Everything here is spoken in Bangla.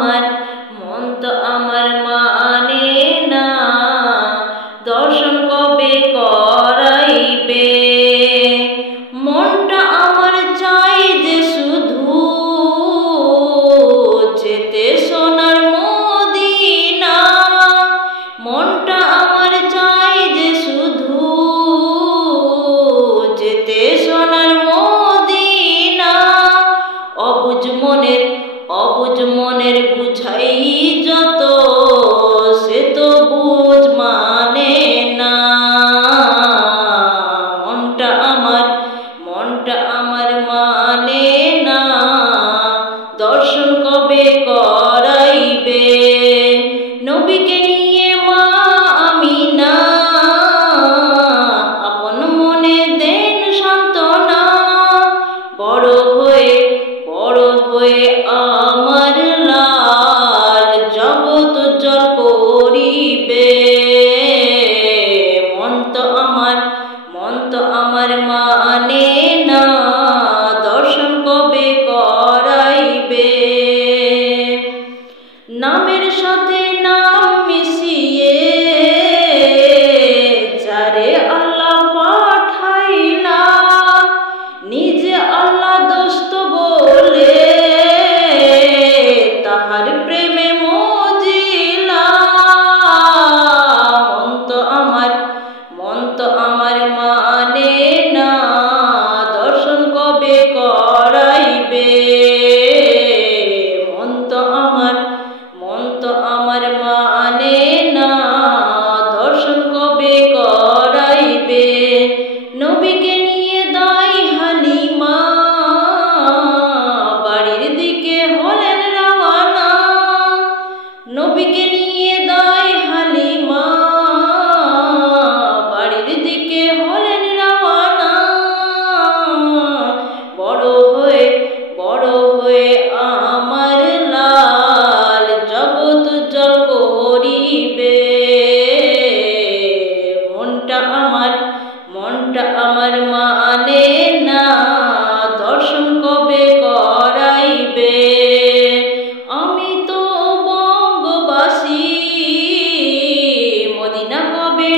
আমার মন তো আমার মানে না, দর্শন কবে করাইবে। মনটা আমার চাই যে শুধু যেতে সোনার মদিনা, মনটা আমার চাই যে শুধু যেতে সোনার মদিনা। অবুঝ মনের বুঝাই যত, সে তো বুঝ মানে না। মনটা আমার মানে না, দর্শন কবে করাইবে। নবীকে নিয়ে মা আমিনা আপন মনে দেন সান্ত্বনা। বড় হয়ে আমার লাল জগৎ উজ্জ্বল করিবে। মন তো আমার মানে না, দর্শন কবে করাইবে। নামের সাথে নাম মিশিয়ে যারে আল্লাহ পাঠাইলা, নিজে আল্লাহ দোস্ত বলে তাহার প্রেমে মজিলা। মন তো আমার মানে না, দর্শন কবে করাইবে। মন তো আমার মানে না, দর্শন কবে করাইবে। নবীকে নিয়ে দাই হালিমা বাড়ির দিকে হলেন রওয়ানা। নবীকে নিয়ে দাই হালিমা বাড়ির দিকে হলেন রওয়ানা। বড় হয়ে আমার লাল জগৎ উজ্জ্বল করিবে। মনটা আমার মানে না, দর্শন কবে করাইবে। আমি তো বঙ্গবাসী, মদিনা কবে